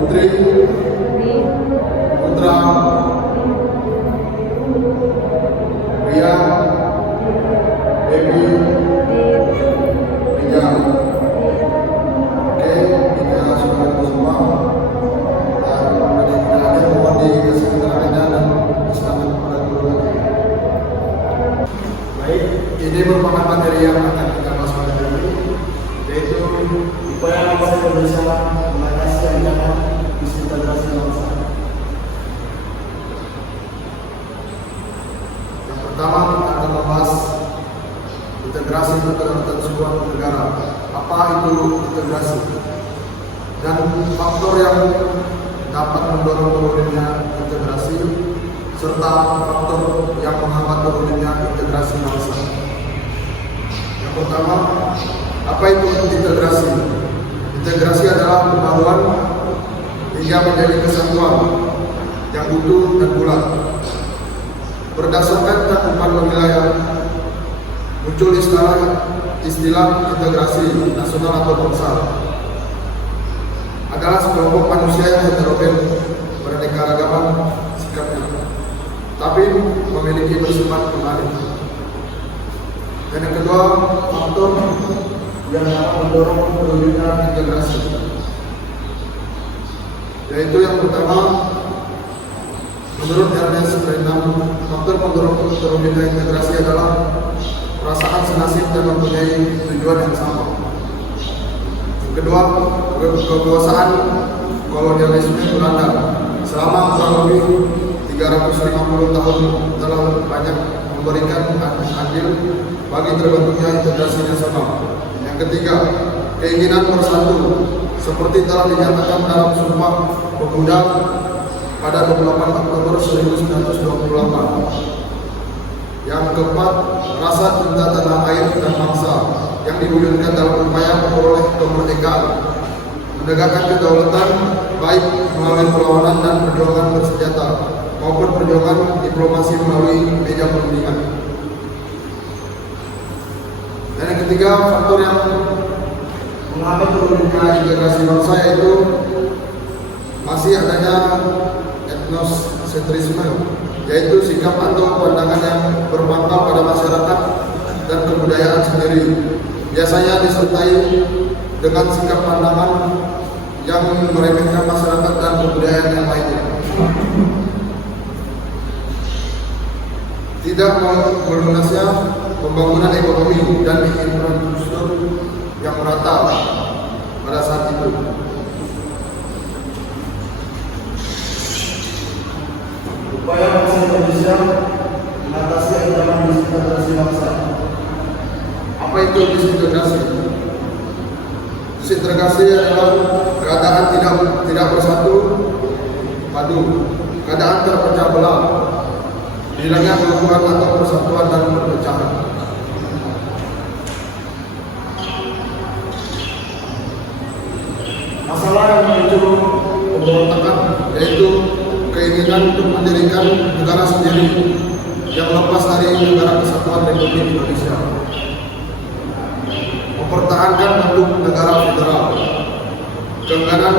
Putri, Putra, Ria, Baby, Ria. Oke, kita sudah semua. Dan menjadi mohon dikasih keterangannya dan diselamat kepada guru. Baik, ini merupakan materi yang akan kita bahas pada hari ini, yaitu upaya bangsa Indonesia mengatasi ancaman disintegrasi bangsa. Yang pertama, kita akan membahas integrasi kedaulatan sebuah negara. Apa itu integrasi? Dan faktor yang dapat mendorong turunnya integrasi serta faktor yang menghambat turunnya integrasi bangsa. Yang pertama, apa itu integrasi? Integrasi adalah pembaruan hingga menjadi kesatuan yang utuh dan bulat. Berdasarkan cakupan wilayah, muncul istilah integrasi nasional atau bangsa. Adalah sekelompok manusia yang heterogen, beraneka ragaman sikapnya, tapi memiliki bersifat kembali. Dan yang kedua, faktor yang dapat mendorong terwujudnya integrasi, yaitu yang pertama, menurut Ernest Renan, faktor pendorong terwujudnya integrasi adalah perasaan senasib dan mempunyai tujuan yang sama. Yang kedua, kekuasaan kolonialisme Belanda selama kurang lebih 350 tahun telah banyak memberikan andil bagi terbentuknya integrasi nasional. Yang ketiga, keinginan bersatu seperti telah dinyatakan dalam Sumpah Pemuda pada 28 Oktober 1928. Yang keempat, rasa cinta tanah air dan bangsa yang diwujudkan dalam upaya memperoleh kemerdekaan, menegakkan kedaulatan baik melalui perlawanan dan perjuangan bersenjata maupun perjuangan diplomasi melalui meja perundingan. Dan yang ketiga, faktor yang menghambat terwujudnya integrasi bangsa yaitu masih adanya etnosentrisme, yaitu sikap atau pandangan yang berpangkal pada masyarakat dan kebudayaan sendiri. Biasanya disertai dengan sikap pandangan yang meremehkan masyarakat dan kebudayaan yang lainnya. Tidak melunasnya pembangunan ekonomi dan infrastruktur yang merata pada saat itu. Upaya bangsa Indonesia mengatasi ancaman disintegrasi bangsa. Apa itu disintegrasi? Disintegrasi adalah keadaan tidak bersatu padu, keadaan terpecah belah, hilangnya keutuhan atau persatuan dan perpecahan. Masalah yang memicu pemberontakan yaitu keinginan untuk mendirikan negara sendiri yang lepas dari negara kesatuan Republik Indonesia, mempertahankan bentuk negara federal, keengganan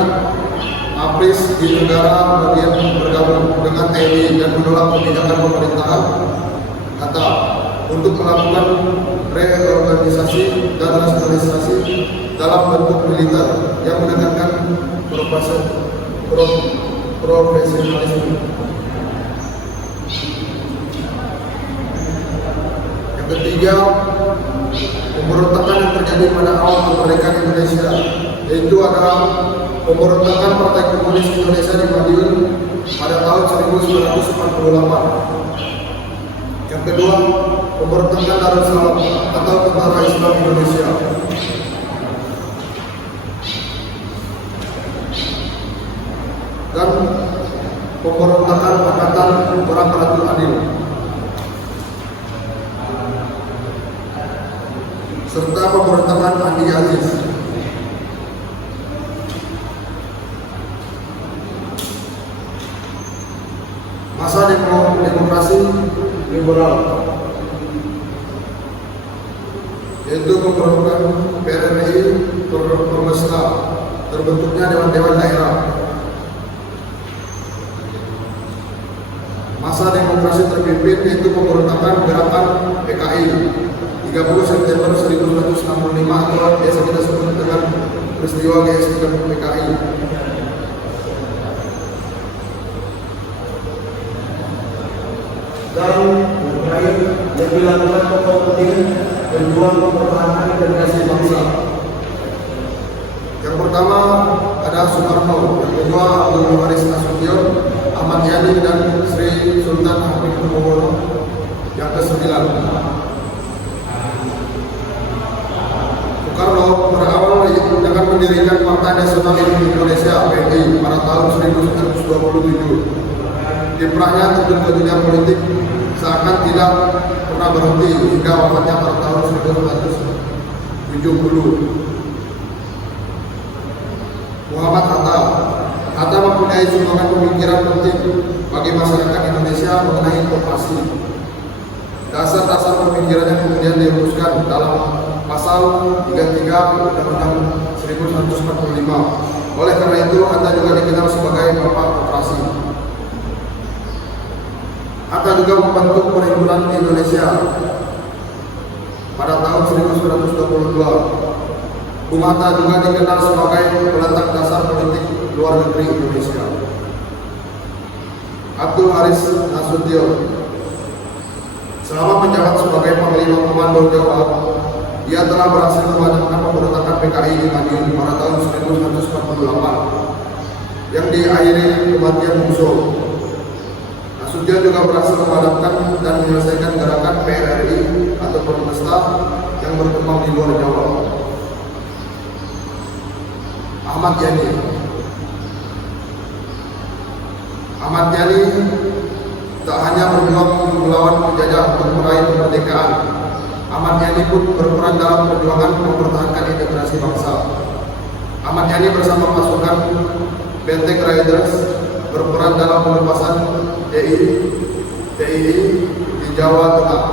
APRIS di negara bagian bergabung dengan TNI dan menolak kebijakan pemerintahan kata untuk melakukan reorganisasi dan rasionalisasi dalam bentuk militer yang menekankan profesionalisme. Yang ketiga, pemberontakan yang terjadi pada awal kemerdekaan Indonesia, yaitu adalah pemberontakan Partai Komunis Indonesia di Madiun pada tahun 1948. Yang kedua, pemberontakan Darussalam atau Tentara Islam Indonesia. Dan pemberontakan Pakatan Perang Ratul Adil, serta pemberontakan Andi Aziz. Masa demokrasi liberal, yaitu pemberontakan PRRI Permesla, terbentuknya dewan-dewan daerah demokrasi terpimpin, yaitu pemberontakan gerakan PKI 30 September 1965 atau biasa kita sebut dengan peristiwa GS 30 PKI. Dan terakhir yang dilakukan tokoh penting berjuang mempertahankan integrasi bangsa. Yang pertama ada Soekarno, yang kedua Abdul Muharis Nasution, Ahmad Yani, dan Sri Sultan Hamengkubuwono yang ke-9. Soekarno berawal dengan mendirikan Partai Nasional Indonesia (PNI) pada tahun 1927. Kiprahnya terjun ke dunia politik seakan tidak pernah berhenti hingga wafatnya pada tahun 1970. Muhammad Hatta. Hatta mempunyai sumbangan pemikiran penting bagi masyarakat Indonesia mengenai koperasi. Dasar-dasar pemikirannya kemudian dirumuskan dalam pasal 33 Undang-Undang 1945. Oleh karena itu, Hatta juga dikenal sebagai Bapak Koperasi. Hatta juga membentuk Perhimpunan Indonesia pada tahun 1922. Bung Hatta juga dikenal sebagai peletak dasar politik luar negeri Indonesia. Abdul Haris Nasution. Selama menjabat sebagai Panglima Komando Jawa, ia telah berhasil memadamkan pemberontakan PKI di Madiun pada tahun 1948 yang diakhiri kematian Bungso. Nasution juga berhasil memadamkan dan menyelesaikan gerakan PRRI atau Protesta yang berkembang di luar Jawa. Ahmad Yani. Ahmad Yani tak hanya berjuang melawan penjajah untuk meraih kemerdekaan. Ahmad Yani pun berperan dalam perjuangan mempertahankan integrasi bangsa. Ahmad Yani bersama pasukan Benteng Riders berperan dalam pelepasan DII di Jawa Tengah.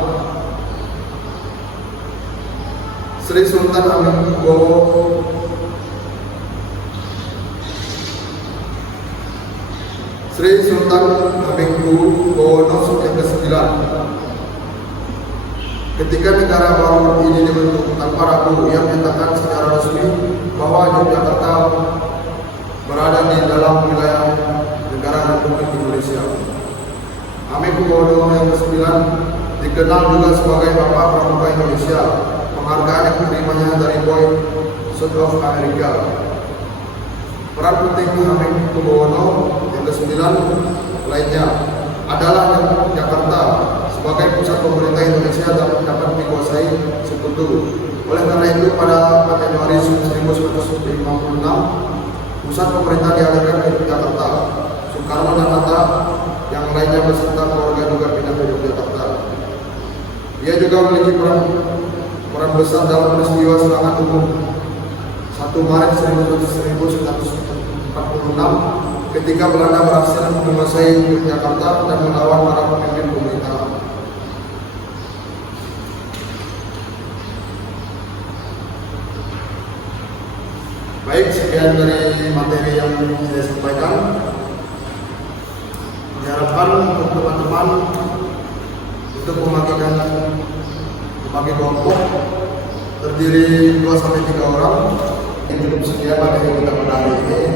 Sri Sultan Hamengkubuwono. Sri Sultan Hamengkubuwono yang ke-9. Ketika negara baru ini dibentuk tanpa ragu, ia menyatakan secara resmi bahwa Yogyakarta berada di dalam wilayah negara Republik Indonesia. Hamengkubuwono yang ke-9 dikenal juga sebagai Bapak Pramuka Indonesia, penghargaan yang diterimanya dari Boy South of America. Peran penting Hamengkubuwono yang ke-9 lainnya adalah Jakarta sebagai pusat pemerintah Indonesia dapat dikuasai sekutu. Oleh karena itu, pada 4 Januari 1956, pusat pemerintah dialihkan ke Jakarta. Soekarno dan Hatta yang lainnya beserta keluarga juga pindah ke Yogyakarta. Ia juga memiliki peran besar dalam peristiwa serangan umum 1 Maret 1946 ketika Belanda berhasil menguasai Yogyakarta dan melawan para pemimpin pemerintah. Baik, sekian dari materi yang saya sampaikan. Diharapkan untuk teman-teman untuk membagi kelompok terdiri 2-3 orang. Cukup sekian materi yang kita pelajari ini.